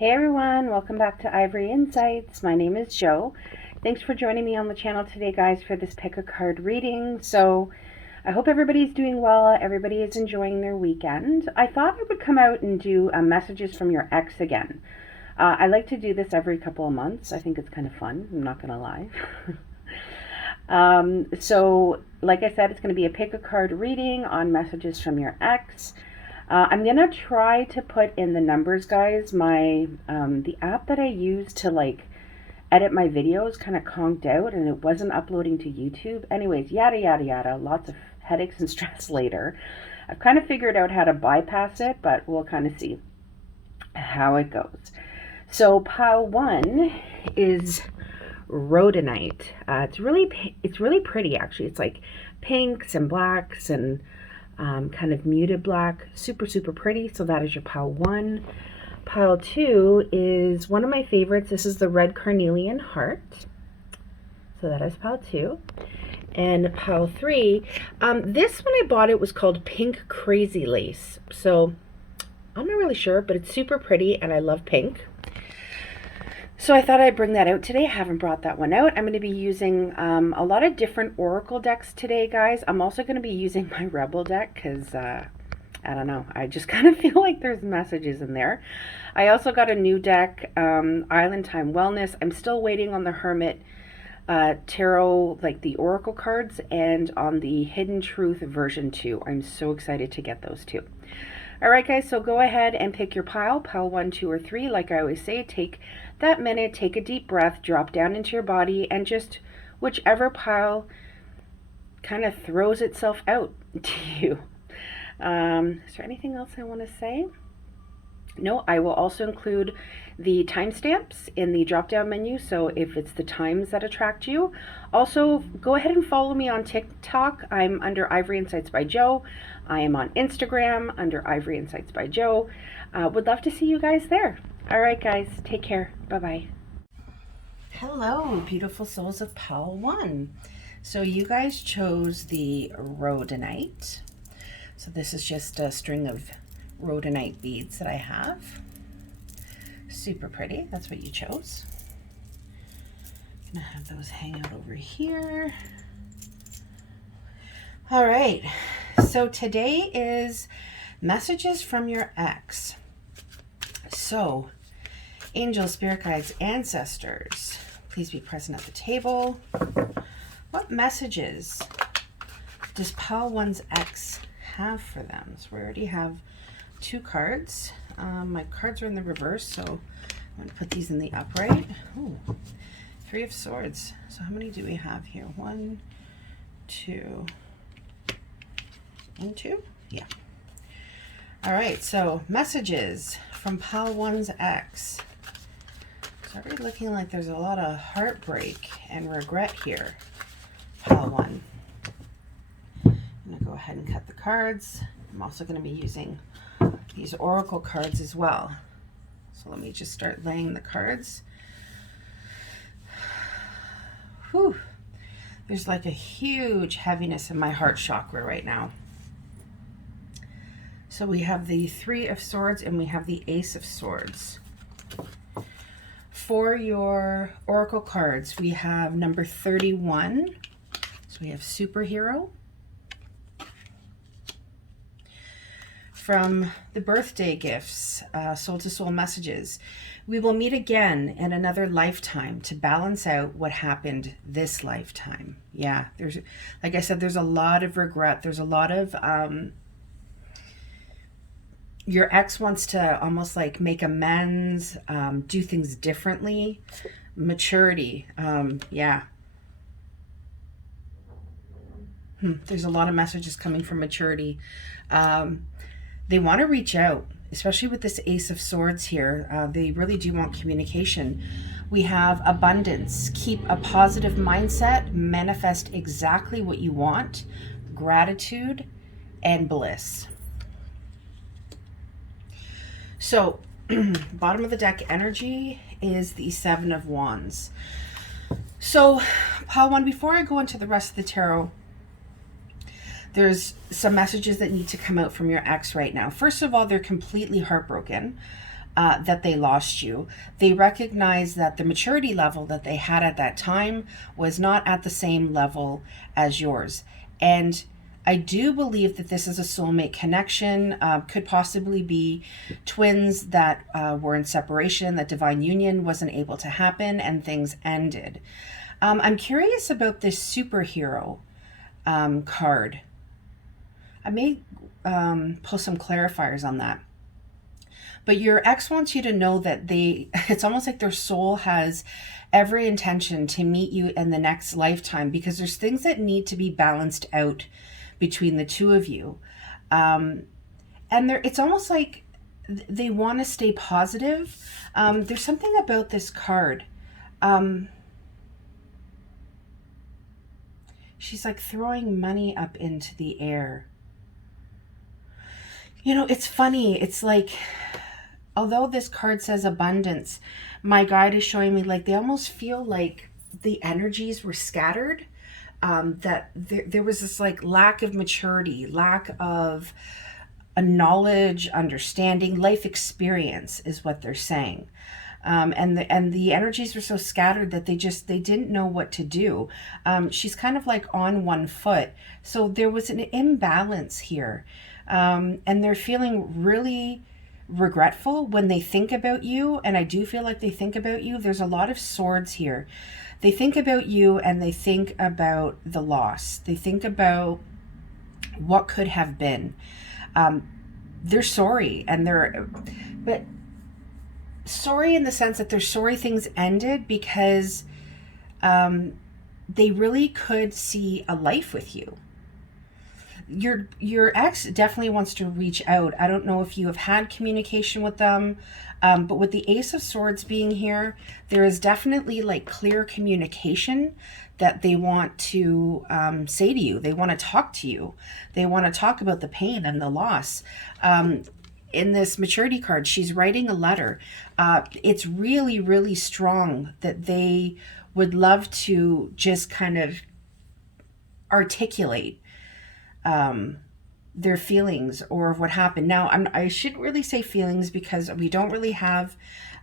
Hey everyone, welcome back to Ivory Insights. My name is Jo. Thanks for joining me on the channel today, guys, for this pick a card reading. So I hope everybody's doing well. Everybody is enjoying their weekend. I thought I would come out and do messages from your ex again. I like to do this every couple of months. I think it's kind of fun. I'm not going to lie. So like I said, it's going to be a pick a card reading on messages from your ex. I'm gonna try to put in the numbers, guys. My the app that I use to like edit my videos kind of conked out and it wasn't uploading to YouTube. Anyways, yada yada yada. Lots of headaches and stress later. I've kind of figured out how to bypass it, but we'll kind of see how it goes. So pile one is rhodonite. It's really pretty actually. It's like pinks and blacks and kind of muted black, super pretty. So that is your pile one. Pile two is one of my favorites. This is the red carnelian heart. So that is pile two. And pile three, this when I bought it was called Pink Crazy Lace. So I'm not really sure, but it's super pretty and I love pink. So I thought I'd bring that out today. I haven't brought that one out. I'm going to be using a lot of different oracle decks today, guys. I'm also going to be using my Rebel deck because, I don't know, I just kind of feel like there's messages in there. I also got a new deck, Island Time Wellness. I'm still waiting on the Hermit Tarot, like the oracle cards, and on the Hidden Truth version 2. I'm so excited to get those two. All right, guys, so go ahead and pick your pile 1, 2, or 3. Like I always say, take that minute, take a deep breath, drop down into your body, and just whichever pile kind of throws itself out to you. Is there anything else I want to say? No, I will also include the timestamps in the drop-down menu, so if it's the times that attract you. Also, go ahead and follow me on TikTok. I'm under Ivory Insights by Jo. I am on Instagram under Ivory Insights by Jo. Would love to see you guys there. All right, guys, take care. Bye-bye. Hello, beautiful souls of pile one. So you guys chose the rhodonite. So this is just a string of rhodonite beads that I have. Super pretty. That's what you chose. I'm gonna have those hang out over here. All right. So today is messages from your ex. So, angels, spirit guides, ancestors, please be present at the table. What messages does pile one's ex have for them? So we already have two cards. My cards are in the reverse, so I'm going to put these in the upright. Ooh, 3 of Swords. So how many do we have here? 1, 2, and 2? Yeah. All right, so messages from pile one's ex. It's already looking like there's a lot of heartbreak and regret here, pile one. I'm going to go ahead and cut the cards. I'm also going to be using these oracle cards as well. So let me just start laying the cards. Whew. There's like a huge heaviness in my heart chakra right now. So we have the 3 of Swords and we have the Ace of Swords. For your oracle cards, we have number 31. So we have superhero. From the birthday gifts, soul to soul messages, we will meet again in another lifetime to balance out what happened this lifetime. Yeah, there's, like I said, there's a lot of regret. There's a lot of, your ex wants to almost like make amends, do things differently. Maturity, yeah. There's a lot of messages coming from maturity. They want to reach out, especially with this Ace of Swords here. They really do want communication. We have abundance. Keep a positive mindset. Manifest exactly what you want. Gratitude and bliss. So, bottom of the deck energy is the 7 of Wands. So, pile one, before I go into the rest of the tarot, there's some messages that need to come out from your ex right now. First of all, they're completely heartbroken. that they lost you. They recognize that the maturity level that they had at that time was not at the same level as yours. And I do believe that this is a soulmate connection, could possibly be twins that were in separation, that divine union wasn't able to happen, and things ended. I'm curious about this superhero card. I may pull some clarifiers on that. But your ex wants you to know that it's almost like their soul has every intention to meet you in the next lifetime, because there's things that need to be balanced out between the two of you. And it's almost like they want to stay positive. There's something about this card. She's like throwing money up into the air. You know, it's funny. It's like, although this card says abundance, my guide is showing me like they almost feel like the energies were scattered. That there was this like lack of maturity, lack of a knowledge, understanding, life experience is what they're saying. And the energies were so scattered that they didn't know what to do. She's kind of like on one foot. So there was an imbalance here. And they're feeling really regretful when they think about you. And I do feel like they think about you. There's a lot of swords here. They think about you and they think about the loss. They think about what could have been. They're sorry, but sorry in the sense that they're sorry things ended, because they really could see a life with you. Your ex definitely wants to reach out. I don't know if you have had communication with them, but with the Ace of Swords being here, there is definitely like clear communication that they want to say to you. They want to talk to you. They want to talk about the pain and the loss. In this maturity card, she's writing a letter. It's really, really strong that they would love to just kind of articulate their feelings or what happened. Now, I shouldn't really say feelings because we don't really have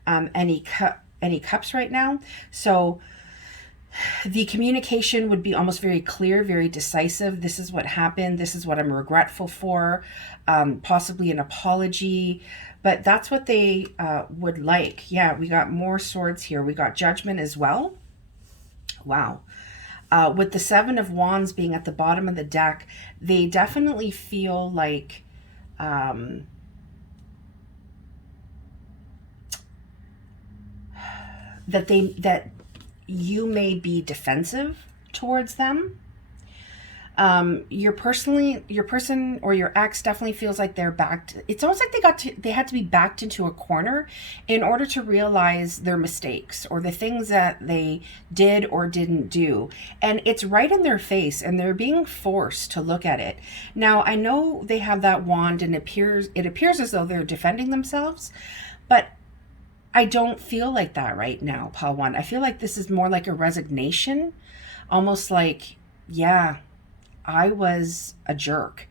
any cups right now. So the communication would be almost very clear, very decisive. This is what happened. This is what I'm regretful for. Possibly an apology. But that's what they would like. Yeah, we got more swords here. We got Judgment as well. Wow. With the Seven of Wands being at the bottom of the deck, they definitely feel like that you may be defensive towards them. Your person or your ex definitely feels like they're backed. It's almost like they had to be backed into a corner in order to realize their mistakes or the things that they did or didn't do. And it's right in their face and they're being forced to look at it. Now, I know they have that wand and it appears as though they're defending themselves, but I don't feel like that right now, Pile One. I feel like this is more like a resignation, almost like, yeah, I was a jerk.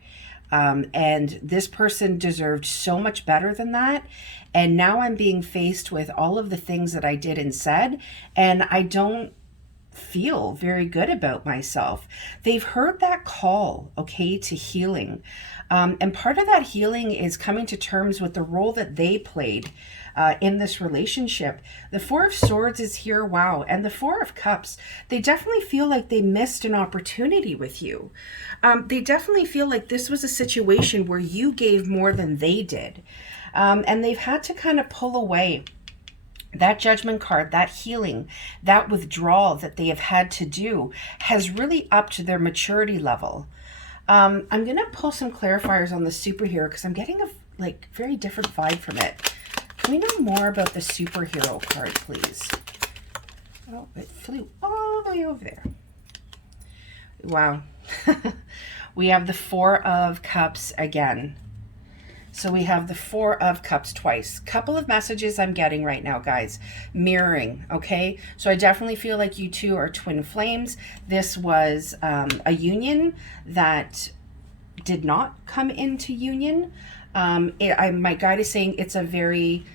And this person deserved so much better than that. And now I'm being faced with all of the things that I did and said, and I don't feel very good about myself. They've heard that call, okay, to healing. And part of that healing is coming to terms with the role that they played in this relationship. The Four of Swords is here, wow. And the Four of Cups, they definitely feel like they missed an opportunity with you. They definitely feel like this was a situation where you gave more than they did. And they've had to kind of pull away. That Judgment card, that healing, that withdrawal that they have had to do has really upped their maturity level. I'm going to pull some clarifiers on the superhero because I'm getting a very different vibe from it. Can we know more about the superhero card, please? Oh, it flew all the way over there. Wow. We have the Four of Cups again. So we have the Four of Cups twice. Couple of messages I'm getting right now, guys. Mirroring, okay? So I definitely feel like you two are twin flames. This was a union that did not come into union. My guide is saying it's a very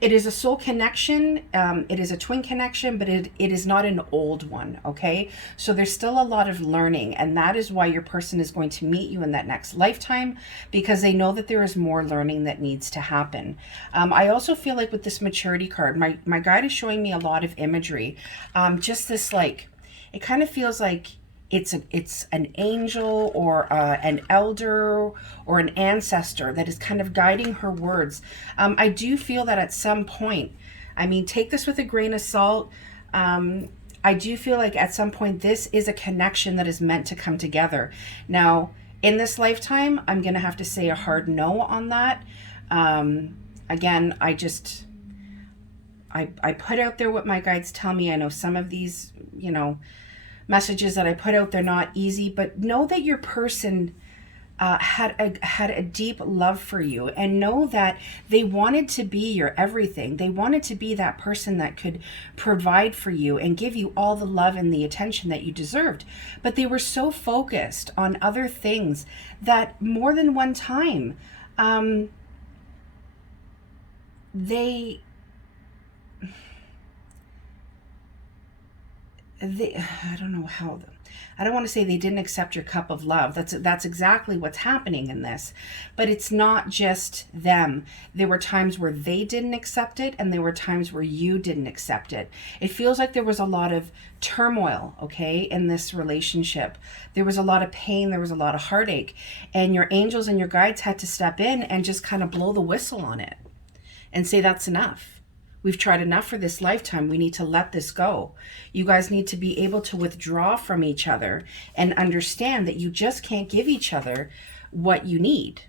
It is a soul connection. It is a twin connection, but it is not an old one, okay? So there's still a lot of learning, and that is why your person is going to meet you in that next lifetime, because they know that there is more learning that needs to happen. I also feel like with this maturity card, my guide is showing me a lot of imagery. Just this, like, it kind of feels like it's an angel or an elder or an ancestor that is kind of guiding her words. I do feel that at some point, I mean, take this with a grain of salt. I do feel like at some point this is a connection that is meant to come together. Now, in this lifetime, I'm going to have to say a hard no on that. Again, I put out there what my guides tell me. I know some of these, messages that I put out, they're not easy, but know that your person had a deep love for you, and know that they wanted to be your everything. They wanted to be that person that could provide for you and give you all the love and the attention that you deserved. But they were so focused on other things that more than one time, I don't know how, I don't want to say they didn't accept your cup of love. That's exactly what's happening in this. But it's not just them. There were times where they didn't accept it, and there were times where you didn't accept it. It feels like there was a lot of turmoil, okay, in this relationship. There was a lot of pain, there was a lot of heartache, and your angels and your guides had to step in and just kind of blow the whistle on it and say, that's enough. We've tried enough for this lifetime. We need to let this go. You guys need to be able to withdraw from each other and understand that you just can't give each other what you need.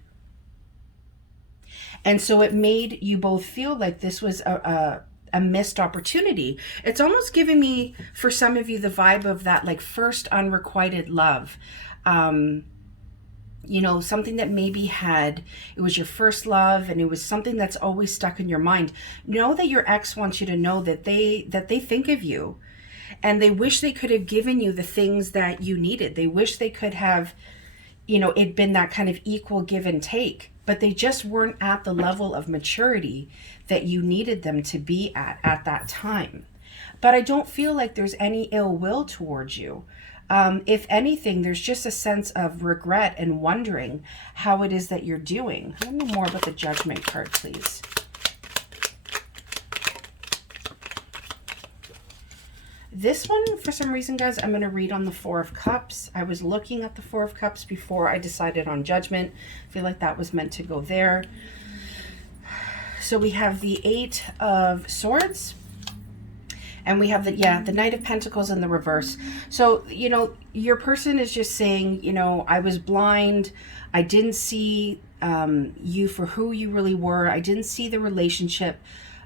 And so it made you both feel like this was a missed opportunity. It's almost giving me, for some of you, the vibe of that like first unrequited love. Something that maybe it was your first love, and it was something that's always stuck in your mind. Know that your ex wants you to know that they think of you, and they wish they could have given you the things that you needed. They wish they could have, it been that kind of equal give and take, but they just weren't at the level of maturity that you needed them to be at that time. But I don't feel like there's any ill will towards you. If anything, there's just a sense of regret and wondering how it is that you're doing. I want to know more about the Judgment card, please. This one, for some reason, guys, I'm going to read on the Four of Cups. I was looking at the Four of Cups before I decided on Judgment. I feel like that was meant to go there. So we have the Eight of Swords. And we have the Knight of Pentacles in the reverse. So, your person is just saying, I was blind. I didn't see you for who you really were. I didn't see the relationship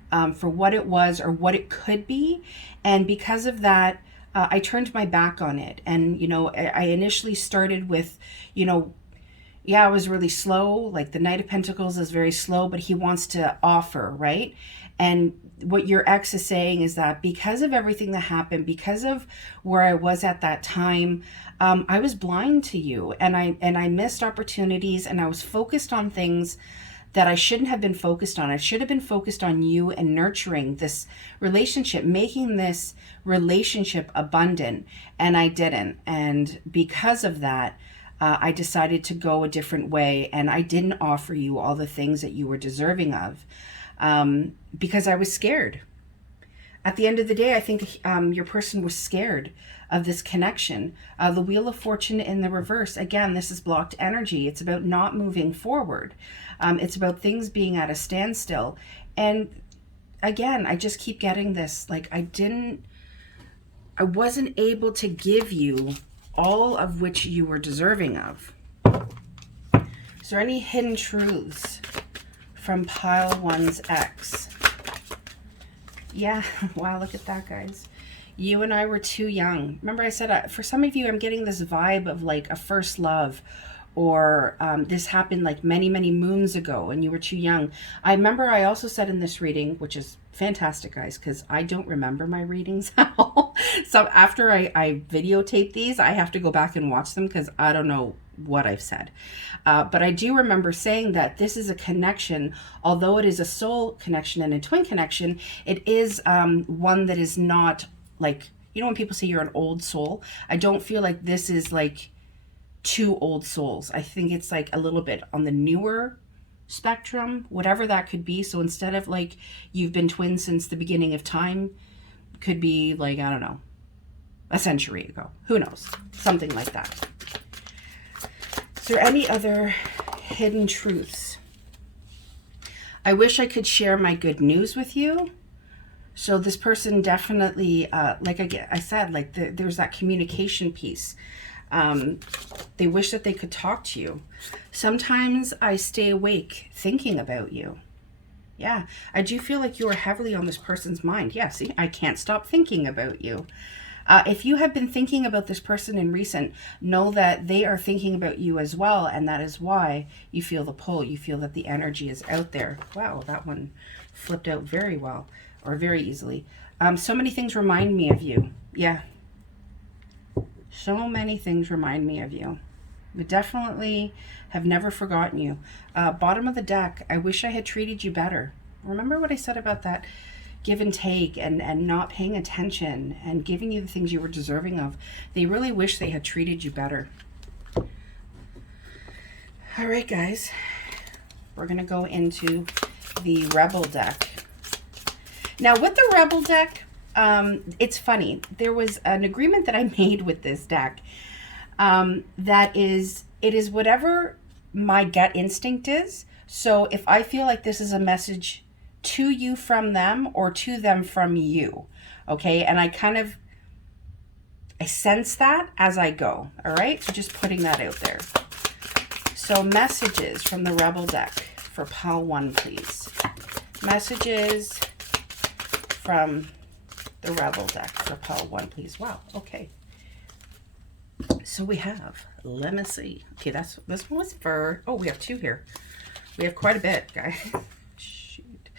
for what it was or what it could be. And because of that, I turned my back on it. And, I initially started with, I was really slow. Like the Knight of Pentacles is very slow, but he wants to offer, right? And what your ex is saying is that because of everything that happened, because of where I was at that time, I was blind to you, and I missed opportunities, and I was focused on things that I shouldn't have been focused on. I should have been focused on you and nurturing this relationship, making this relationship abundant, and I didn't. And because of that, I decided to go a different way, and I didn't offer you all the things that you were deserving of. Because I was scared. At the end of the day, I think your person was scared of this connection. The Wheel of Fortune in the reverse. Again, this is blocked energy. It's about not moving forward. It's about things being at a standstill. And again, I just keep getting this. Like I wasn't able to give you all of which you were deserving of. Is there any hidden truths from pile one's ex? Yeah, wow, look at that, guys. You and I were too young. Remember I said, for some of you, I'm getting this vibe of like a first love, or this happened like many, many moons ago and you were too young. I remember I also said in this reading, which is fantastic, guys, because I don't remember my readings at all. So after I videotape these, I have to go back and watch them because I don't know what I've said. But I do remember saying that this is a connection, although it is a soul connection and a twin connection, it is one that is not like, you know, when people say you're an old soul, I don't feel like this is like two old souls. I think it's like a little bit on the newer spectrum, whatever that could be. So instead of like you've been twins since the beginning of time, could be like, I don't know, a century ago. Who knows? Something like that. Is there any other hidden truths? I wish I could share my good news with you. So this person definitely, like I said, like there's that communication piece. They wish that they could talk to you. Sometimes I stay awake thinking about you. Yeah, I do feel like you are heavily on this person's mind. Yeah, see, I can't stop thinking about you. If you have been thinking about this person in recent, know that they are thinking about you as well, and that is why you feel the pull. You feel that the energy is out there. Wow, that one flipped out very well, or very easily. So many things remind me of you. Yeah. So many things remind me of you. We definitely have never forgotten you. Bottom of the deck, I wish I had treated you better. Remember what I said about that give and take and not paying attention and giving you the things you were deserving of. They really wish they had treated you better. All right, guys. We're going to go into the Rebel deck. Now, with the Rebel deck, it's funny. There was an agreement that I made with this deck. That is, it is whatever my gut instinct is. So if I feel like this is a message to you from them or to them from you, okay? And I sense that as I go, all right? So just putting that out there. So messages from the Rebel deck for pile 1, please. Messages from the Rebel deck for pile 1, please. Wow, okay. So we have, let me see. Okay, this one was for, oh, we have 2 here. We have quite a bit, guys. Shoot.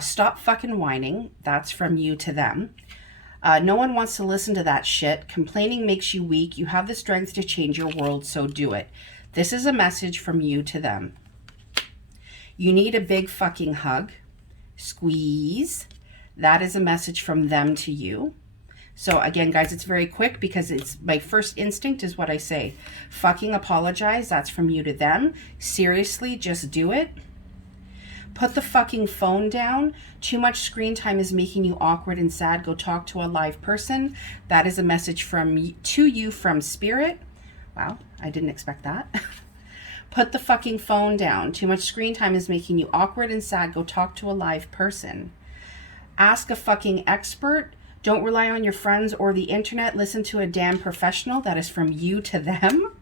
Stop fucking whining. That's from you to them. No one wants to listen to that shit. Complaining makes you weak. You have the strength to change your world, so do it. This is a message from you to them. You need a big fucking hug. Squeeze. That is a message from them to you. So again, guys, it's very quick because it's my first instinct is what I say. Fucking apologize. That's from you to them. Seriously, just do it. Put the fucking phone down. Too much screen time is making you awkward and sad. Go talk to a live person. That is a message to you from Spirit. Wow, I didn't expect that. Put the fucking phone down. Too much screen time is making you awkward and sad. Go talk to a live person. Ask a fucking expert. Don't rely on your friends or the internet. Listen to a damn professional. That is from you to them.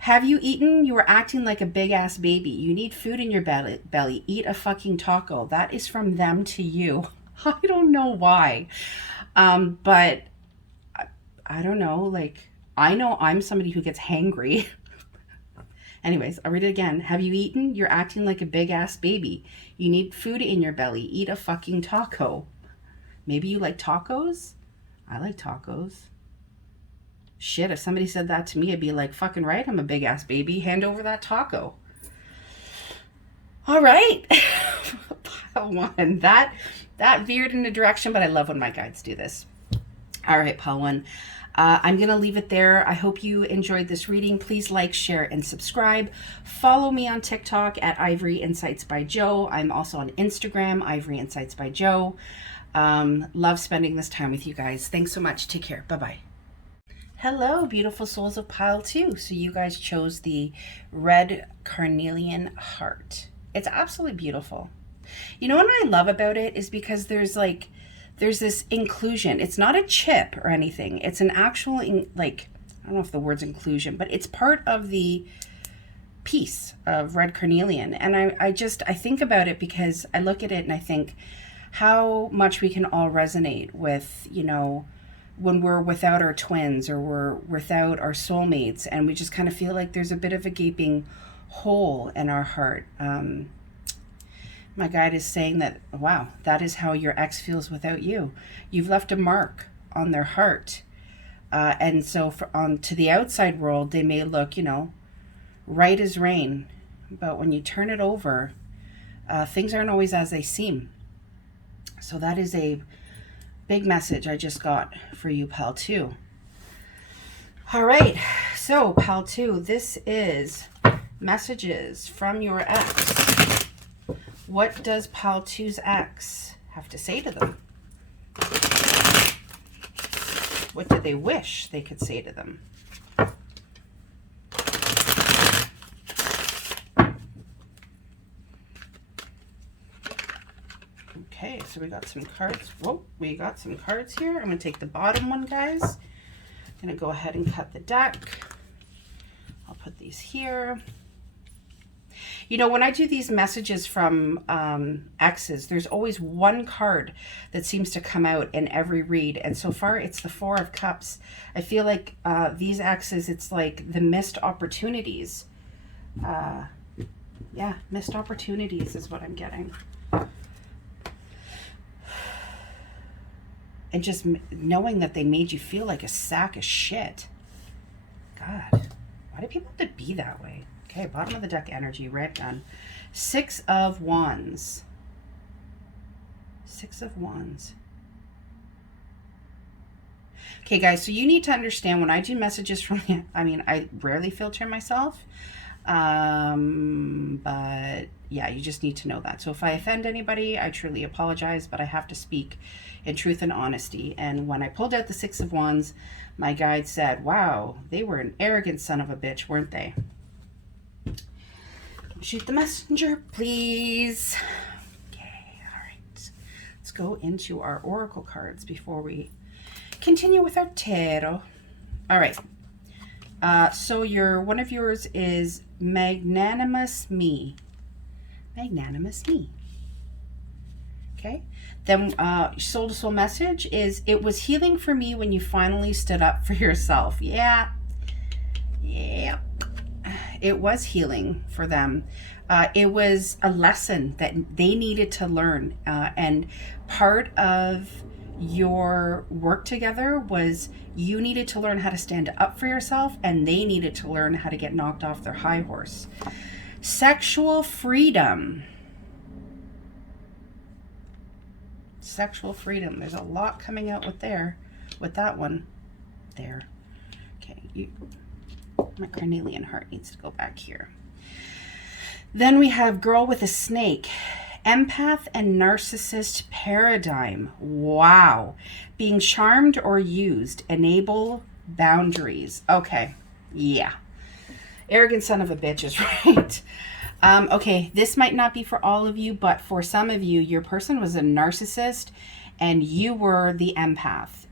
Have you eaten? You are acting like a big ass baby. You need food in your belly. Eat a fucking taco. That is from them to you. I don't know why. But I don't know. Like, I know I'm somebody who gets hangry. Anyways, I'll read it again. Have you eaten? You're acting like a big ass baby. You need food in your belly. Eat a fucking taco. Maybe you like tacos? I like tacos. Shit, if somebody said that to me, I'd be like, fucking right, I'm a big ass baby. Hand over that taco. All right. Pile 1. That veered in a direction, but I love when my guides do this. All right, pile 1. I'm going to leave it there. I hope you enjoyed this reading. Please like, share, and subscribe. Follow me on TikTok at Ivory Insights by Joe. I'm also on Instagram, Ivory Insights by Joe. Love spending this time with you guys. Thanks so much. Take care. Bye-bye. Hello, beautiful souls of pile 2. So you guys chose the red carnelian heart. It's absolutely beautiful. You know what I love about it is because there's this inclusion. It's not a chip or anything. It's an actual, I don't know if the word's inclusion, but it's part of the piece of red carnelian. And I think about it because I look at it and I think how much we can all resonate with, you know, when we're without our twins or we're without our soulmates and we just kind of feel like there's a bit of a gaping hole in our heart. My guide is saying that, wow, that is how your ex feels without you. You've left a mark on their heart. And so to the outside world, they may look, right as rain. But when you turn it over, things aren't always as they seem. So that is a big message I just got for you, Pal 2. All right, so Pal 2, this is messages from your ex. What does Pal 2's ex have to say to them? What do they wish they could say to them? Okay, so we got some cards. Whoa, we got some cards here. I'm going to take the bottom one, guys. I'm going to go ahead and cut the deck. I'll put these here. When I do these messages from exes, there's always one card that seems to come out in every read. And so far, it's the Four of Cups. I feel like these exes, it's like the missed opportunities. Yeah, missed opportunities is what I'm getting. And just knowing that they made you feel like a sack of shit. God, why do people have to be that way? Okay, bottom of the deck energy, red gun. Six of Wands. Six of Wands. Okay, guys, so you need to understand when I do messages from the, I rarely filter myself. But yeah, you just need to know that. So if I offend anybody, I truly apologize, but I have to speak in truth and honesty. And when I pulled out the Six of Wands, my guide said, wow, they were an arrogant son of a bitch, weren't they? Shoot the messenger, please. Okay, all right. Let's go into our oracle cards before we continue with our tarot. All right. So one of yours is Magnanimous Me. Magnanimous Me. Okay. Then soul to soul message is, it was healing for me when you finally stood up for yourself. Yeah. Yeah. It was healing for them. It was a lesson that they needed to learn. And part of your work together was you needed to learn how to stand up for yourself, and they needed to learn how to get knocked off their high horse. Sexual freedom. Sexual freedom. There's a lot coming out with that one. There. Okay, my carnelian heart needs to go back here. Then we have girl with a snake. Empath and narcissist paradigm. Wow. Being charmed or used. Enable boundaries. Okay. Yeah. Arrogant son of a bitch is right. Okay, this might not be for all of you, but for some of you, your person was a narcissist and you were the empath.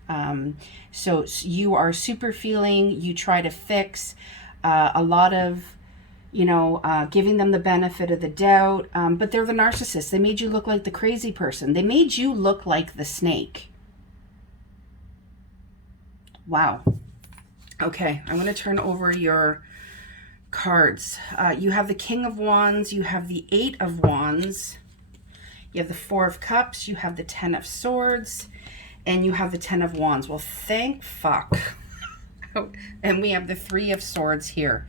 So you are super feeling, you try to fix a lot of, giving them the benefit of the doubt, but they're the narcissist. They made you look like the crazy person. They made you look like the snake. Wow. Okay, I'm going to turn over your cards. You have the King of Wands, you have the Eight of Wands, you have the Four of Cups, you have the Ten of Swords, and you have the Ten of Wands. Well, thank fuck. And we have the Three of Swords here.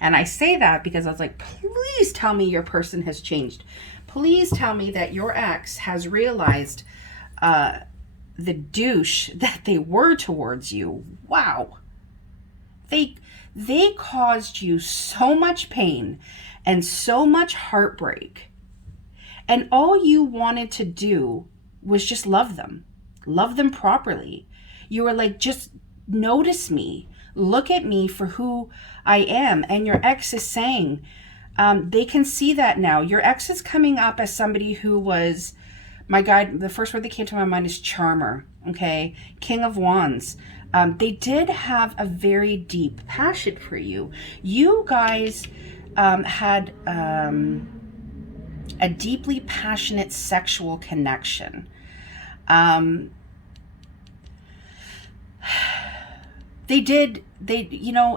And I say that because I was like, please tell me your person has changed. Please tell me that your ex has realized the douche that they were towards you. Wow. They caused you so much pain and so much heartbreak. And all you wanted to do was just love them properly. You were like, just notice me. Look at me for who I am. And your ex is saying, they can see that now. Your ex is coming up as somebody who was, my guide, the first word that came to my mind is charmer. Okay. King of Wands. They did have a very deep passion for you. You guys had a deeply passionate sexual connection.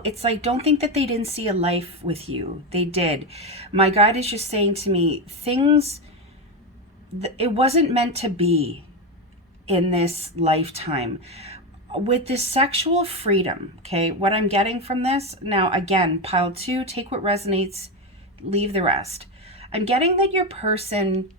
It's like, don't think that they didn't see a life with you. They did. My guide is just saying to me, it wasn't meant to be in this lifetime. with this sexual freedom, okay, what I'm getting from this, now again, pile 2, take what resonates, leave the rest. I'm getting that your person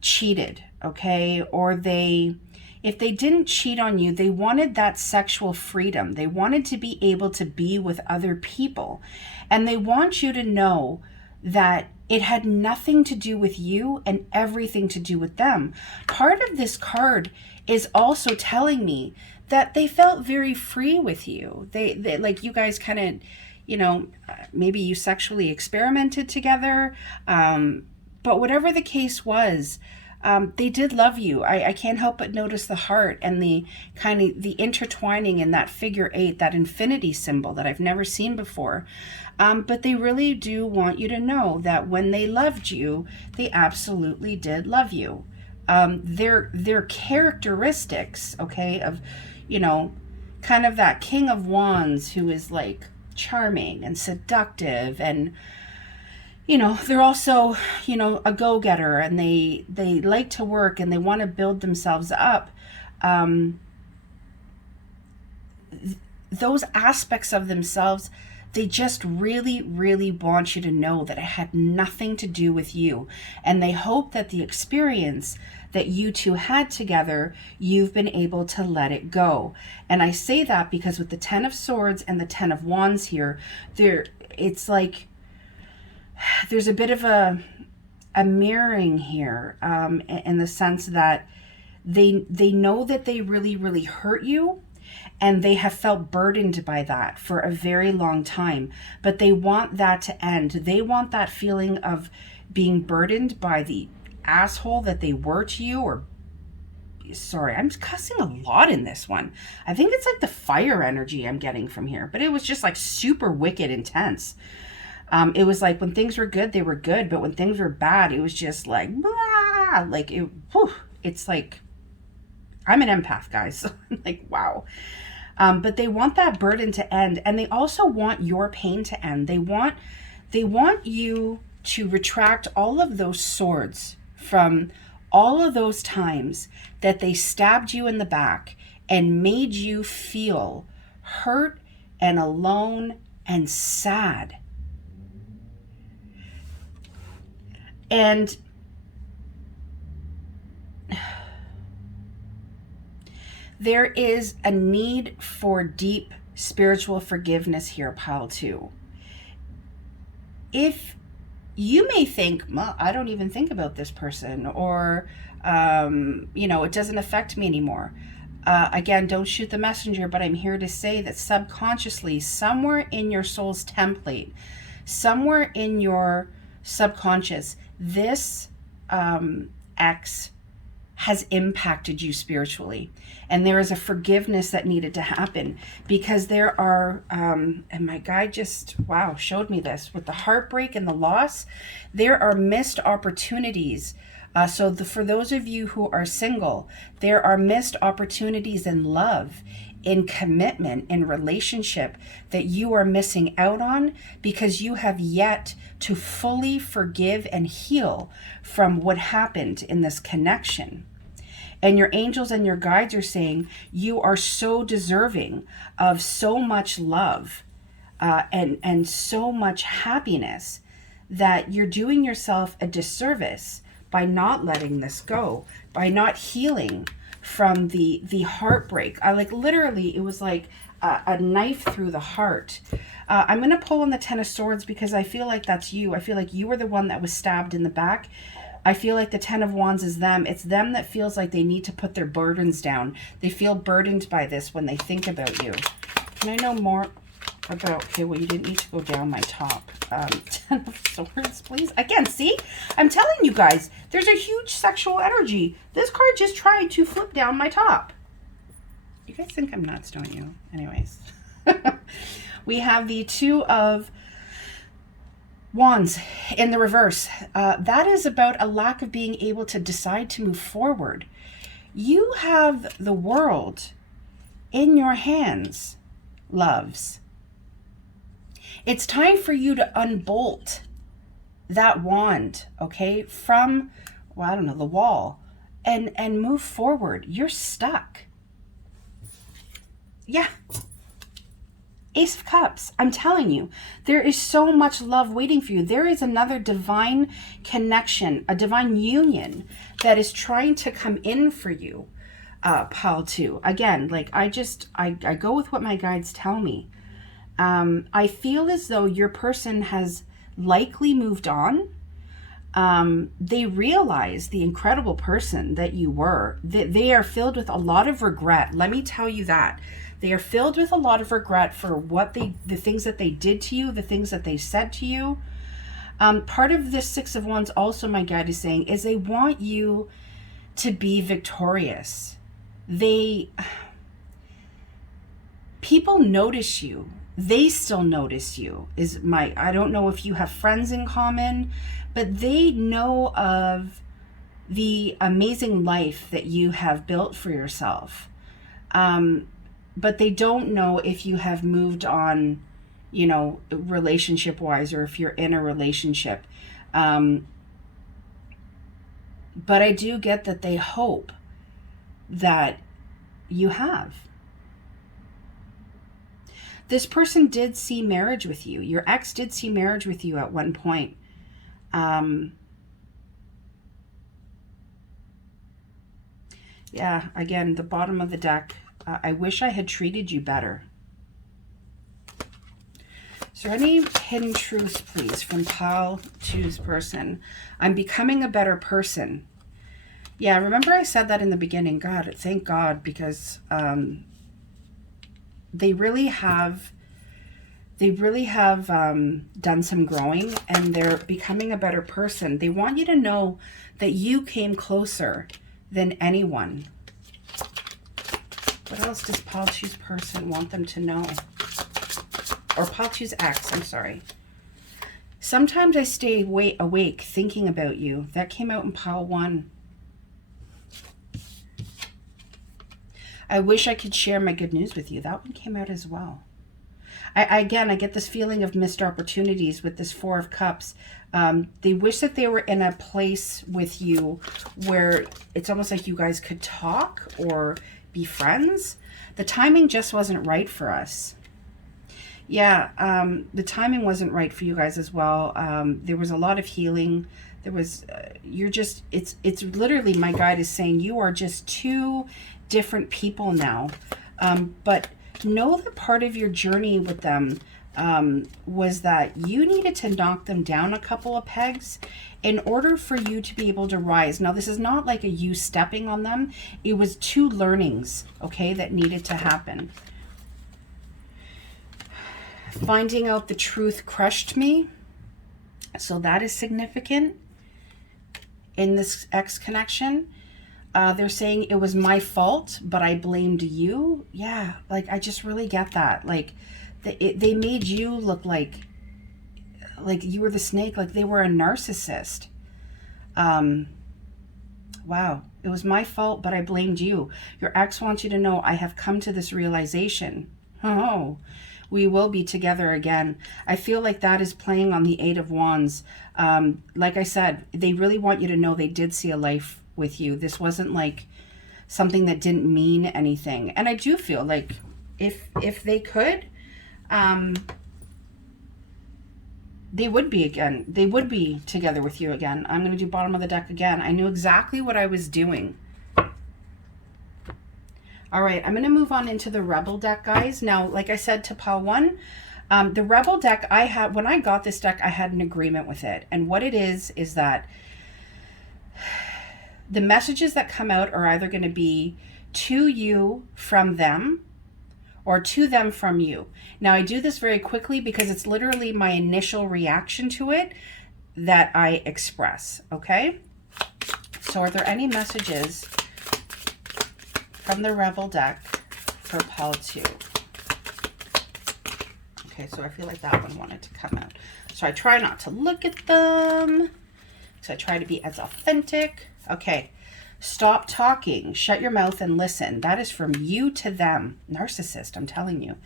cheated, okay, or if they didn't cheat on you, they wanted that sexual freedom. They wanted to be able to be with other people. And they want you to know that it had nothing to do with you and everything to do with them. Part of this card is also telling me that they felt very free with you. They like, you guys kind of, you know, maybe you sexually experimented together. But whatever the case was, they did love you. I can't help but notice the heart and the kind of the intertwining in that figure 8, that infinity symbol that I've never seen before. But they really do want you to know that when they loved you, they absolutely did love you. Their characteristics, okay, of, you know, kind of that King of Wands who is like charming and seductive, and you know, they're also, you know, a go-getter, and they like to work and they want to build themselves up. Those aspects of themselves, they just really, really want you to know that it had nothing to do with you. And they hope that the experience that you two had together, you've been able to let it go. And I say that because with the 10 of Swords and the 10 of Wands here, it's like there's a bit of a mirroring here, in the sense that they know that they really, really hurt you, and they have felt burdened by that for a very long time, but they want that to end. They want that feeling of being burdened by the asshole that they were to you, or sorry, I'm cussing a lot in this one. I think it's like the fire energy I'm getting from here, but it was just like super wicked intense. It was like when things were good, they were good, but when things were bad, it was just like, blah, like it, whew, it's like, I'm an empath, guys. So I'm like, wow. But they want that burden to end, and they also want your pain to end. They want you to retract all of those swords from all of those times that they stabbed you in the back and made you feel hurt and alone and sad. And there is a need for deep spiritual forgiveness here, pile 2. If you may think, well, I don't even think about this person, or, you know, it doesn't affect me anymore. Again, don't shoot the messenger, but I'm here to say that subconsciously, somewhere in your soul's template, somewhere in your subconscious, this ex has impacted you spiritually, and there is a forgiveness that needed to happen, because there are and my guide just showed me this with the heartbreak and the loss. There are missed opportunities. For those of you who are single, there are missed opportunities in love, in commitment, in relationship, that you are missing out on because you have yet to fully forgive and heal from what happened in this connection. And your angels and your guides are saying you are so deserving of so much love, and so much happiness, that you're doing yourself a disservice by not letting this go, by not healing from the heartbreak. Like literally, it was like a knife through the heart. I'm going to pull on the 10 of Swords because I feel like that's you. I feel like you were the one that was stabbed in the back. I feel like the 10 of Wands is them. It's them that feels like they need to put their burdens down. They feel burdened by this when they think about you. Can I know more about, okay, well, you didn't need to go down my top. 10 of Swords, please. Again, see? I'm telling you guys, there's a huge sexual energy. This card just tried to flip down my top. You guys think I'm nuts, don't you? Anyways. We have the 2 of Wands in the reverse. That is about a lack of being able to decide to move forward. You have the world in your hands, loves. It's time for you to unbolt that wand, okay, from, well, I don't know, the wall, and move forward. You're stuck. yeah, Ace of Cups. I'm telling you, there is so much love waiting for you. There is another divine connection, a divine union that is trying to come in for you, pile 2. Again, like I go with what my guides tell me. I feel as though your person has likely moved on. They realize the incredible person that you were. They are filled with a lot of regret. Let me tell you that. They are filled with a lot of regret for the things that they did to you, the things that they said to you. Part of this Six of Wands also, my guide is saying, is they want you to be victorious. People notice you. They still notice you. I don't know if you have friends in common, but they know of the amazing life that you have built for yourself. But they don't know if you have moved on, relationship wise, or if you're in a relationship. But I do get that they hope that you have. This person did see marriage with you. Your ex did see marriage with you at one point. Yeah, again, the bottom of the deck. I wish I had treated you better. Is there any hidden truths, please, from pile 2's person? I'm becoming a better person. Yeah, remember I said that in the beginning. God, thank God, because they really have done some growing, and they're becoming a better person. They want you to know that you came closer than anyone. What else does pile 2's person want them to know? Or pile 2's ex, I'm sorry. Sometimes I stay awake thinking about you. That came out in pile 1. I wish I could share my good news with you. That one came out as well. I get this feeling of missed opportunities with this Four of Cups. They wish that they were in a place with you where it's almost like you guys could talk or be friends. The timing just wasn't right for us. Yeah, the timing wasn't right for you guys as well. There was a lot of healing. There was, it's literally, my guide is saying you are just 2 different people now. But know that part of your journey with them was that you needed to knock them down a couple of pegs in order for you to be able to rise. Now, this is not like a you stepping on them. It was 2 learnings, okay, that needed to happen. Finding out the truth crushed me. So that is significant in this X connection. They're saying it was my fault, but I blamed you. Yeah, like I just really get that. Like they made you look like you were the snake, like they were a narcissist. Wow, it was my fault, but I blamed you. Your ex wants you to know I have come to this realization. Oh, we will be together again. I feel like that is playing on the Eight of Wands. Like I said, they really want you to know they did see a life with you. This wasn't like something that didn't mean anything. And I do feel like if they could, they would be again. They would be together with you again. I'm going to do bottom of the deck again. I knew exactly what I was doing. All right, I'm going to move on into the Rebel deck, guys. Now, like I said to pile 1, the Rebel deck, when I got this deck, I had an agreement with it. And what it is that the messages that come out are either going to be to you from them or to them from you. Now, I do this very quickly because it's literally my initial reaction to it that I express, okay? So are there any messages from the Rebel deck for pile 2? Okay, so I feel like that one wanted to come out. So I try not to look at them. So I try to be as authentic. Okay, stop talking. Shut your mouth and listen. That is from you to them. Narcissist, I'm telling you.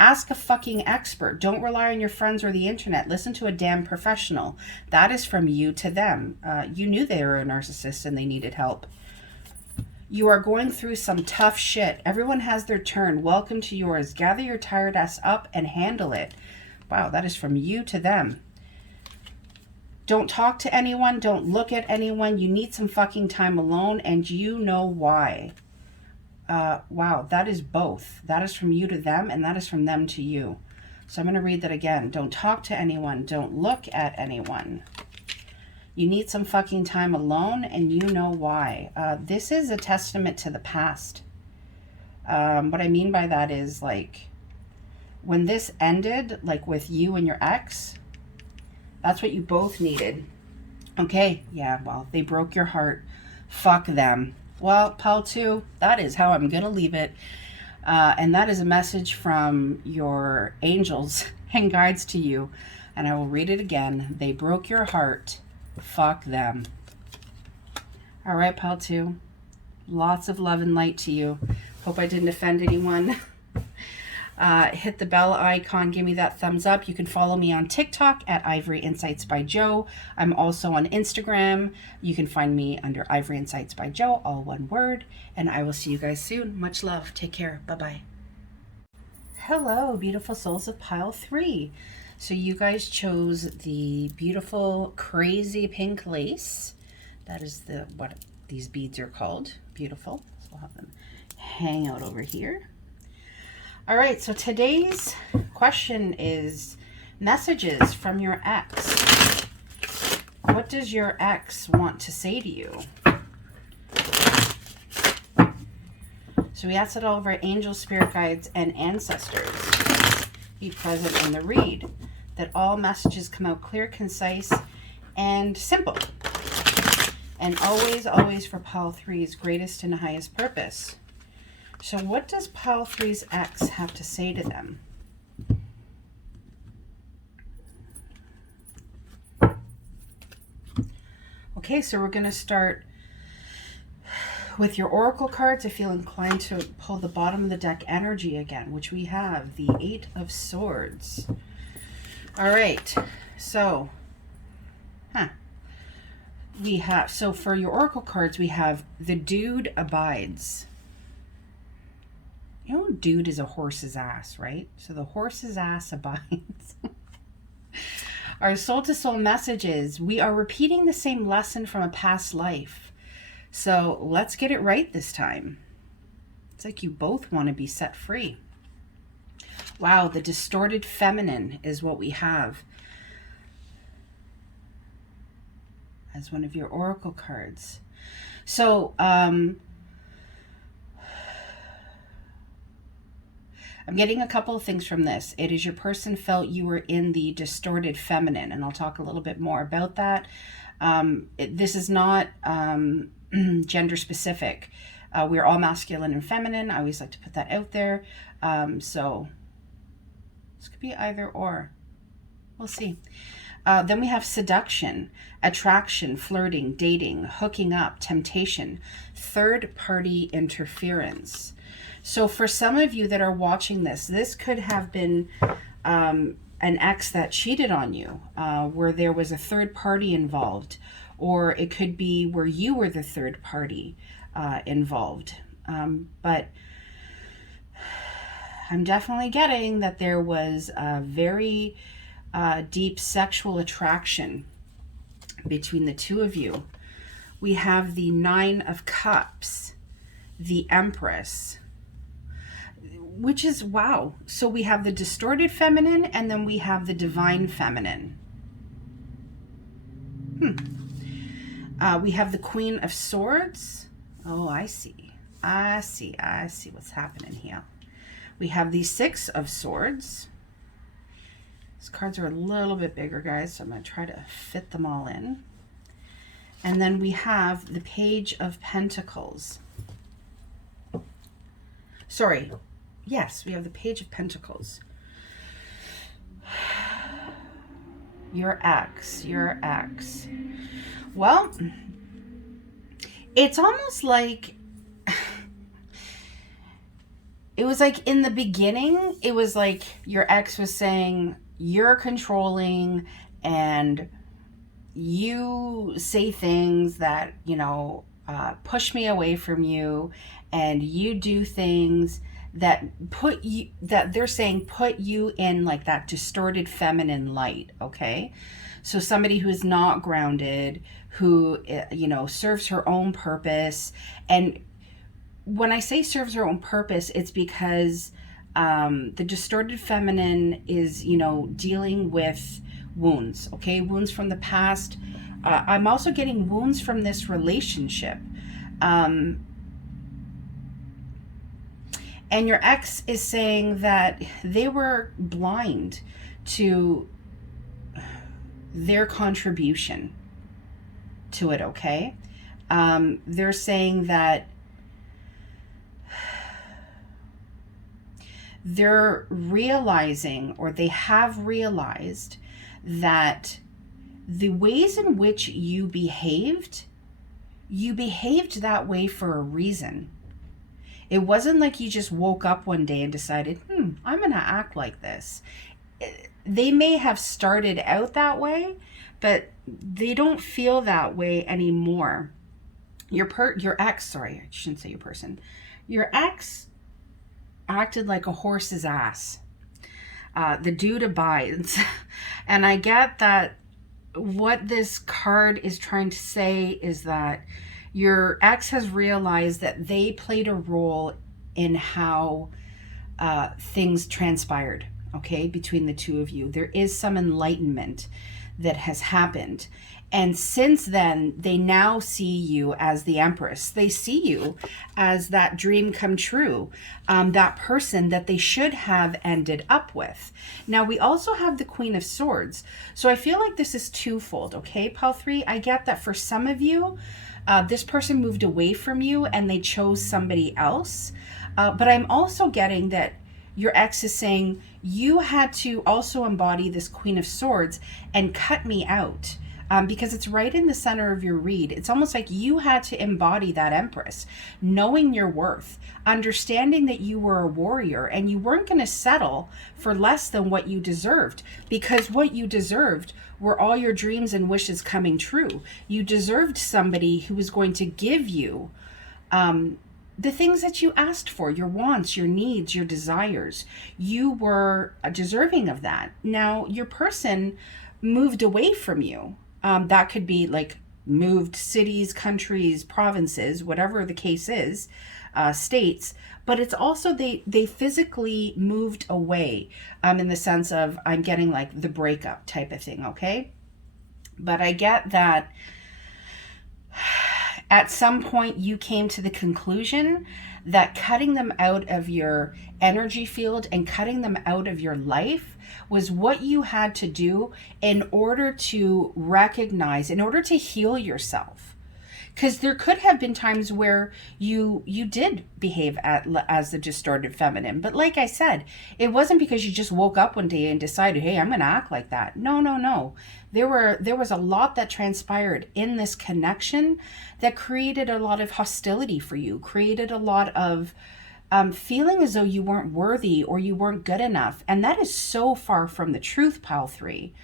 Ask a fucking expert. Don't rely on your friends or the internet. Listen to a damn professional. That is from you to them. You knew they were a narcissist and they needed help. You are going through some tough shit. Everyone has their turn. Welcome to yours. Gather your tired ass up and handle it. Wow, that is from you to them. Don't talk to anyone. Don't look at anyone. You need some fucking time alone, and you know why. Wow, that is both. That is from you to them, and that is from them to you. So I'm going to read that again. Don't talk to anyone. Don't look at anyone. You need some fucking time alone, and you know why. This is a testament to the past. What I mean by that is, like, when this ended, like with you and your ex, that's what you both needed. Okay, yeah, well, they broke your heart. Fuck them. Well, pile 2, that is how I'm going to leave it. And that is a message from your angels and guides to you. And I will read it again. They broke your heart. Fuck them. All right, pile 2. Lots of love and light to you. Hope I didn't offend anyone. Hit the bell icon, give me that thumbs up. You can follow me on TikTok at Ivory Insights by Joe. I'm also on Instagram. You can find me under Ivory Insights by Joe, all one word. And I will see you guys soon. Much love. Take care. Bye-bye. Hello, beautiful souls of pile 3. So you guys chose the beautiful, crazy pink lace. That is what these beads are called. Beautiful. So I'll have them hang out over here. All right, so today's question is messages from your ex. What does your ex want to say to you? So we asked it all of our angels, spirit guides, and ancestors. Be present in the read. That all messages come out clear, concise, and simple. And always, always for pile 3's greatest and highest purpose. So what does pile 3's ex have to say to them? Okay, so we're going to start with your oracle cards. I feel inclined to pull the bottom of the deck energy again, which we have the 8 of Swords. All right, so, we have, so for your oracle cards, we have the Dude abides. You know, dude is a horse's ass, right? So the horse's ass abides. Our soul-to-soul message is, we are repeating the same lesson from a past life. So let's get it right this time. It's like you both want to be set free. Wow, the distorted feminine is what we have as one of your oracle cards. So, I'm getting a couple of things from this. It is your person felt you were in the distorted feminine, and I'll talk a little bit more about that. This is not gender specific. We're all masculine and feminine. I always like to put that out there. So this could be either or. We'll see. Then we have seduction, attraction, flirting, dating, hooking up, temptation, third-party interference. So for some of you that are watching this, this could have been an ex that cheated on you, where there was a third party involved, or it could be where you were the third party involved. But I'm definitely getting that there was a very deep sexual attraction between the two of you. We have the 9 of Cups, the Empress, which is, wow. So we have the distorted feminine, and then we have the divine feminine. We have the Queen of Swords. Oh, I see what's happening here. We have the 6 of Swords. These cards are a little bit bigger, guys, so I'm going to try to fit them all in. And then we have the Page of Pentacles. Sorry. Yes, we have the Page of Pentacles. Your ex. Well, it's almost like, it was like in the beginning, it was like your ex was saying, you're controlling and you say things that, you know, push me away from you, and you do things that they're saying put you in like that distorted feminine light, okay? So somebody who's not grounded, who, serves her own purpose. And when I say serves her own purpose, it's because the distorted feminine is, dealing with wounds, okay? Wounds from the past. I'm also getting wounds from this relationship. And your ex is saying that they were blind to their contribution to it, okay? They're saying that they're realizing, or they have realized, that the ways in which you behaved that way for a reason. It wasn't like you just woke up one day and decided, I'm going to act like this. They may have started out that way, but they don't feel that way anymore. Your ex, sorry, I shouldn't say your person. Your ex acted like a horse's ass. The dude abides. And I get that what this card is trying to say is that your ex has realized that they played a role in how things transpired, okay, between the two of you. There is some enlightenment that has happened. And since then, they now see you as the Empress. They see you as that dream come true, that person that they should have ended up with. Now, we also have the Queen of Swords. So I feel like this is twofold, okay, Pile 3? I get that for some of you, this person moved away from you and they chose somebody else. But I'm also getting that your ex is saying, you had to also embody this Queen of Swords and cut me out. Because it's right in the center of your read. It's almost like you had to embody that Empress, knowing your worth, understanding that you were a warrior and you weren't going to settle for less than what you deserved, because what you deserved were all your dreams and wishes coming true. You deserved somebody who was going to give you the things that you asked for, your wants, your needs, your desires. You were deserving of that. Now, your person moved away from you. That could be like moved cities, countries, provinces, whatever the case is, states. But it's also they physically moved away in the sense of, I'm getting like the breakup type of thing, okay? But I get that at some point you came to the conclusion that cutting them out of your energy field and cutting them out of your life was what you had to do in order to recognize, in order to heal yourself. Because there could have been times where you did behave as the distorted feminine. But like I said, it wasn't because you just woke up one day and decided, hey, I'm going to act like that. No. There was a lot that transpired in this connection that created a lot of hostility for you, created a lot of feeling as though you weren't worthy or you weren't good enough. And that is so far from the truth, Pile 3.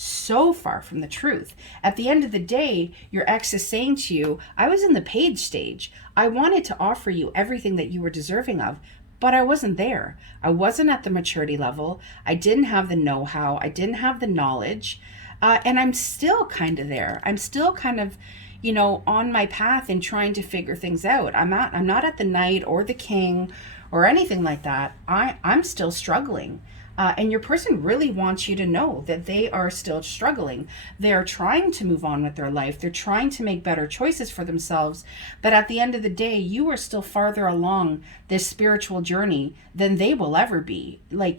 So far from the truth. At the end of the day, your ex is saying to you, I was in the paid stage. I wanted to offer you everything that you were deserving of, but I wasn't there. I wasn't at the maturity level. I didn't have the know-how. I didn't have the knowledge. And I'm still kind of there. I'm still kind of, on my path and trying to figure things out. I'm not at the knight or the king or anything like that. I'm still struggling. And your person really wants you to know that they are still struggling. They're trying to move on with their life. They're trying to make better choices for themselves. But at the end of the day, you are still farther along this spiritual journey than they will ever be. Like,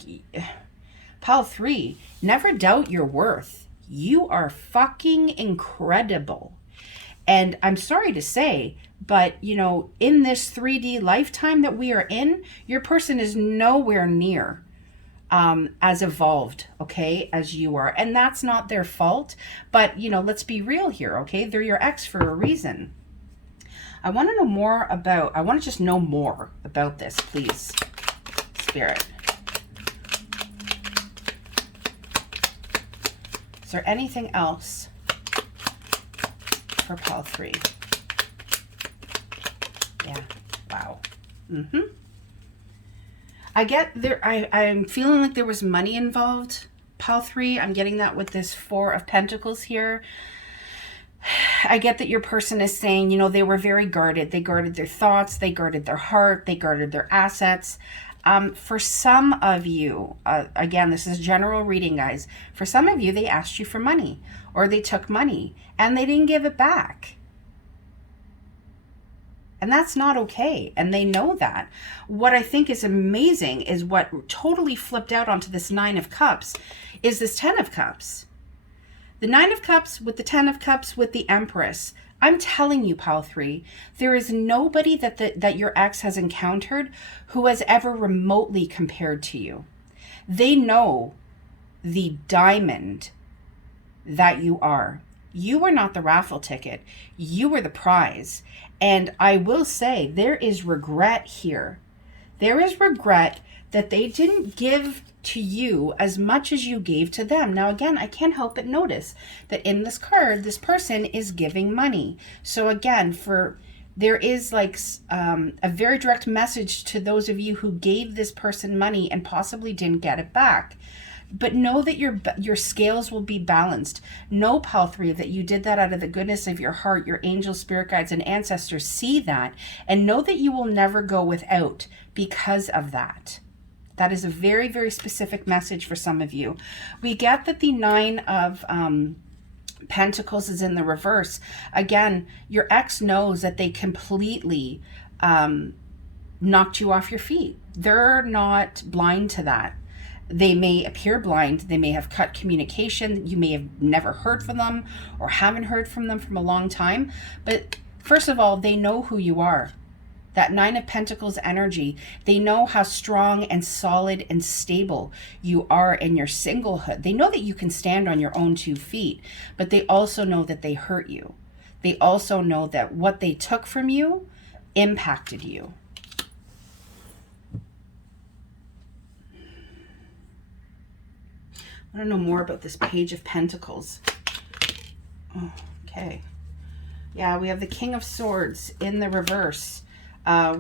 Pile 3, never doubt your worth. You are fucking incredible. And I'm sorry to say, but, in this 3D lifetime that we are in, your person is nowhere near as evolved, okay, as you are. And that's not their fault. But, let's be real here, okay? They're your ex for a reason. I want to just know more about this, please, Spirit. Is there anything else for Pile 3? Yeah. Wow. Mm-hmm. I get there. I'm feeling like there was money involved. Pile 3. I'm getting that with this 4 of Pentacles here. I get that your person is saying, you know, they were very guarded. They guarded their thoughts. They guarded their heart. They guarded their assets. For some of you, again, this is general reading, guys. For some of you, they asked you for money or they took money and they didn't give it back. And that's not okay. And they know that. What I think is amazing is what totally flipped out onto this 9 of Cups is this 10 of Cups. The 9 of Cups with the 10 of Cups with the Empress. I'm telling you, Pile 3, there is nobody that your ex has encountered who has ever remotely compared to you. They know the diamond that you are. You were not the raffle ticket. You were the prize. And I will say there is regret here. There is regret that they didn't give to you as much as you gave to them. Now, again, I can't help but notice that in this card, this person is giving money. So again, there is like a very direct message to those of you who gave this person money and possibly didn't get it back. But know that your scales will be balanced. Know, Pile 3, that you did that out of the goodness of your heart. Your angels, spirit guides, and ancestors see that. And know that you will never go without because of that. That is a very, very specific message for some of you. We get that the 9 of Pentacles is in the reverse. Again, your ex knows that they completely knocked you off your feet. They're not blind to that. They may appear blind. They may have cut communication. You may have never heard from them or haven't heard from them from a long time. But first of all, they know who you are. That 9 of Pentacles energy, they know how strong and solid and stable you are in your singlehood. They know that you can stand on your own 2 feet, but they also know that they hurt you. They also know that what they took from you impacted you. I want to know more about this Page of Pentacles. Oh, okay. Yeah, we have the King of Swords in the reverse.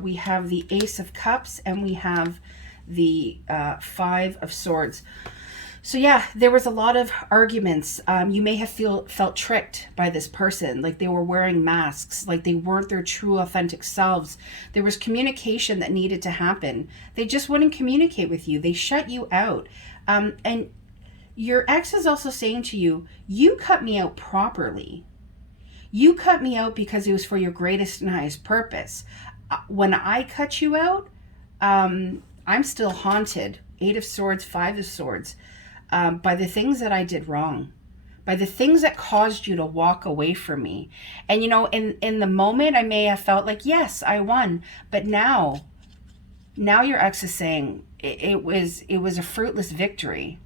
We have the Ace of Cups and we have the 5 of Swords. So yeah, there was a lot of arguments. You may have felt tricked by this person, like they were wearing masks, like they weren't their true authentic selves. There was communication that needed to happen. They just wouldn't communicate with you. They shut you out. And your ex is also saying to you, you cut me out properly. You cut me out because it was for your greatest and highest purpose. When I cut you out, I'm still haunted. 8 of Swords, 5 of Swords, by the things that I did wrong, by the things that caused you to walk away from me. And, you know, in the moment, I may have felt like, yes, I won. But now your ex is saying it was a fruitless victory.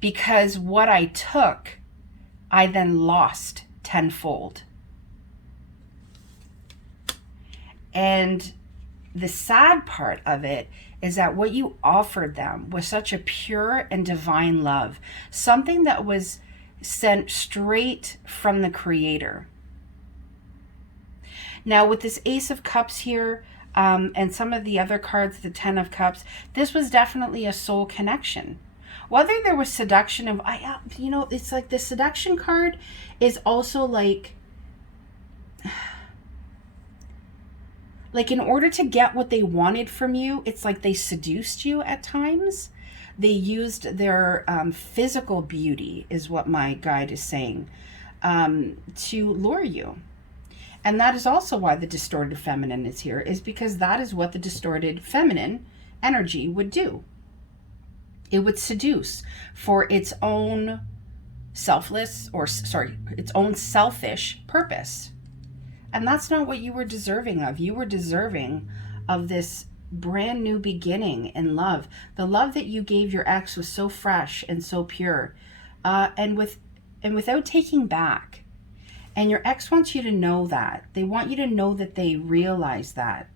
Because what I took, I then lost tenfold. And the sad part of it is that what you offered them was such a pure and divine love, something that was sent straight from the Creator. Now with this Ace of Cups here, and some of the other cards, the 10 of Cups, this was definitely a soul connection. Whether there was seduction of, you know, it's like the seduction card is also like in order to get what they wanted from you, it's like they seduced you at times. They used their physical beauty, is what my guide is saying, to lure you. And that is also why the distorted feminine is here, is because that is what the distorted feminine energy would do. It would seduce for its own its own selfish purpose. And that's not what you were deserving of. You were deserving of this brand new beginning in love. The love that you gave your ex was so fresh and so pure, and without taking back. And your ex wants you to know that. They want you to know that they realize that.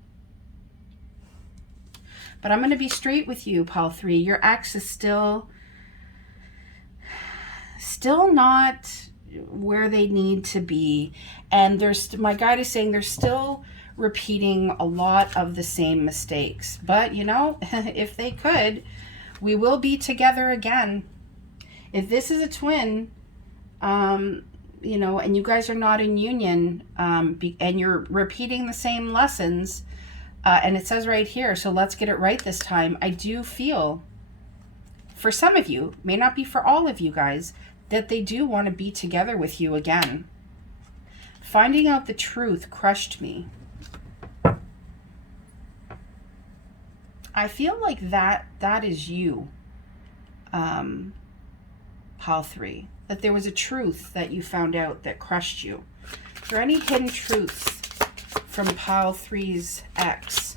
But I'm going to be straight with you, Pile 3. Your ex is still not where they need to be. And my guide is saying they're still repeating a lot of the same mistakes. But, you know, if they could, we will be together again. If this is a twin, you know, and you guys are not in union, and you're repeating the same lessons, and it says right here, so let's get it right this time. I do feel, for some of you, may not be for all of you guys, that they do want to be together with you again. Finding out the truth crushed me. I feel like that is you, Pile 3. That there was a truth that you found out that crushed you. Are there any hidden truths from Pile 3's ex?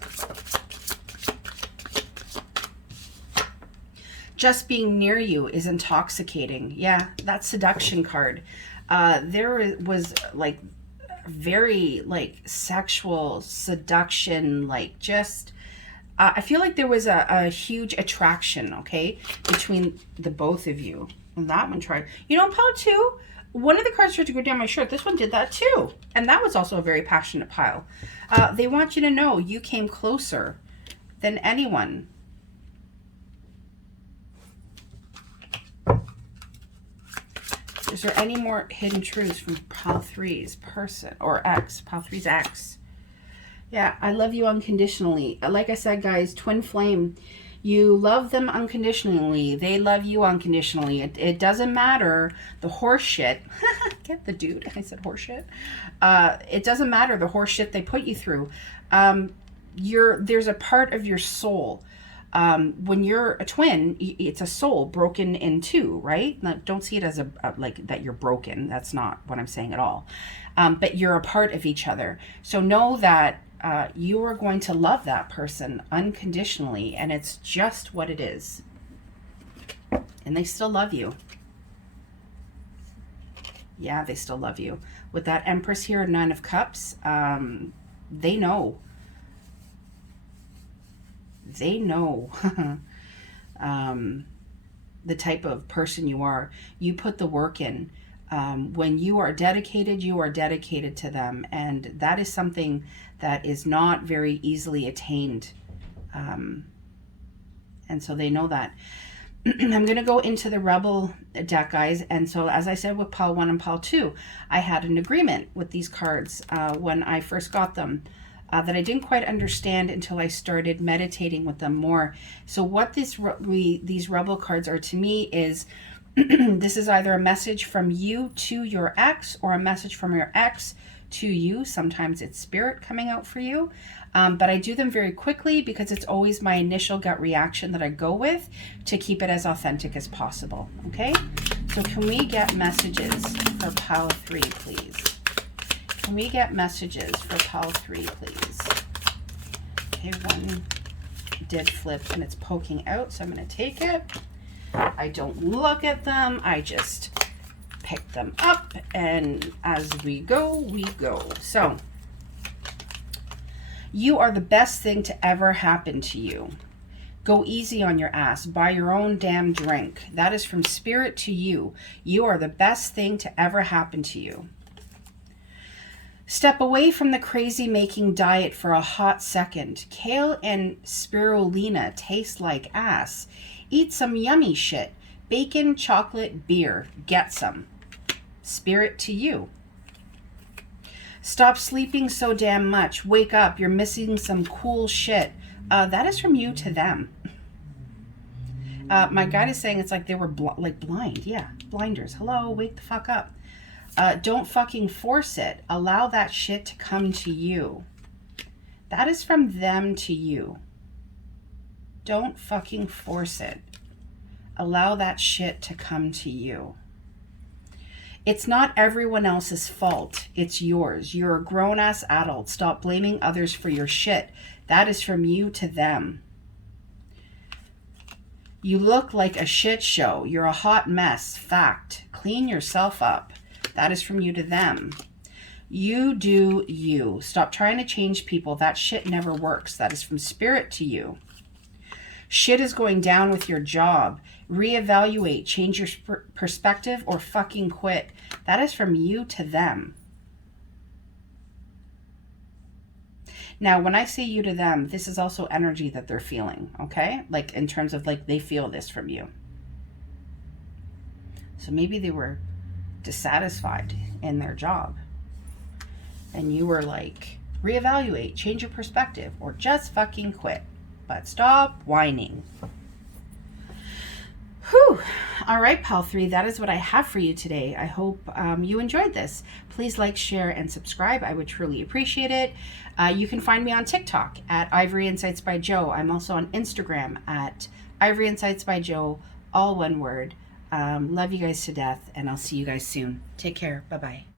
Just being near you is intoxicating. Yeah, that seduction card. There was like very like sexual seduction, like just I feel like there was a huge attraction, okay, between the both of you. And that one tried, you know, Pile 2, one of the cards tried to go down my shirt. This one did that too, and that was also a very passionate pile. They want you to know you came closer than anyone. Is there any more hidden truths from Pile 3's person or ex? Pile 3's ex. Yeah, I love you unconditionally. Like I said, guys, twin flame. You love them unconditionally. They love you unconditionally. It doesn't matter the horse shit. Get the dude. I said horse shit. It doesn't matter the horse shit they put you through. There's a part of your soul. When you're a twin, it's a soul broken in two, right? Now, don't see it as a like that you're broken. That's not what I'm saying at all. But you're a part of each other. So know that you are going to love that person unconditionally, and it's just what it is. And they still love you. Yeah, they still love you. With that Empress here, 9 of Cups, they know. They know the type of person you are. You put the work in. When you are dedicated to them. And that is something that is not very easily attained. And so they know that. I'm going to go into the Rebel deck, guys. And so, as I said, with Pile 1 and Pile 2, I had an agreement with these cards when I first got them. That I didn't quite understand until I started meditating with them more. So what these Rebel cards are to me is, this is either a message from you to your ex or a message from your ex to you. Sometimes it's spirit coming out for you. But I do them very quickly because it's always my initial gut reaction that I go with to keep it as authentic as possible. Okay? So can we get messages for Pile 3, please? Can we get messages for Pile 3, please? Okay, one did flip and it's poking out, so I'm going to take it. I don't look at them. I just pick them up, and as we go, we go. So, you are the best thing to ever happen to you. Go easy on your ass. Buy your own damn drink. That is from Spirit to you. You are the best thing to ever happen to you. Step away from the crazy-making diet for a hot second. Kale and spirulina taste like ass. Eat some yummy shit. Bacon, chocolate, beer. Get some. Spirit to you. Stop sleeping so damn much. Wake up. You're missing some cool shit. That is from you to them. My guide is saying it's like they were blind. Yeah, blinders. Hello, wake the fuck up. Don't fucking force it. Allow that shit to come to you. That is from them to you. Don't fucking force it. Allow that shit to come to you. It's not everyone else's fault. It's yours. You're a grown-ass adult. Stop blaming others for your shit. That is from you to them. You look like a shit show. You're a hot mess. Fact. Clean yourself up. That is from you to them. You do you. Stop trying to change people. That shit never works. That is from Spirit to you. Shit is going down with your job. Reevaluate. Change your perspective or fucking quit. That is from you to them. Now, when I say you to them, this is also energy that they're feeling, okay? Like in terms of like they feel this from you. So maybe they were dissatisfied in their job and you were like, reevaluate, change your perspective, or just fucking quit. But stop whining. Whew. All right, Pal 3, that is what I have for you today. I hope you enjoyed this. Please like, share, and subscribe. I would truly appreciate it. You can find me on TikTok at Ivory Insights by Joe. I'm also on Instagram at Ivory Insights by Joe, all one word. Love you guys to death, and I'll see you guys soon. Take care. Bye-bye.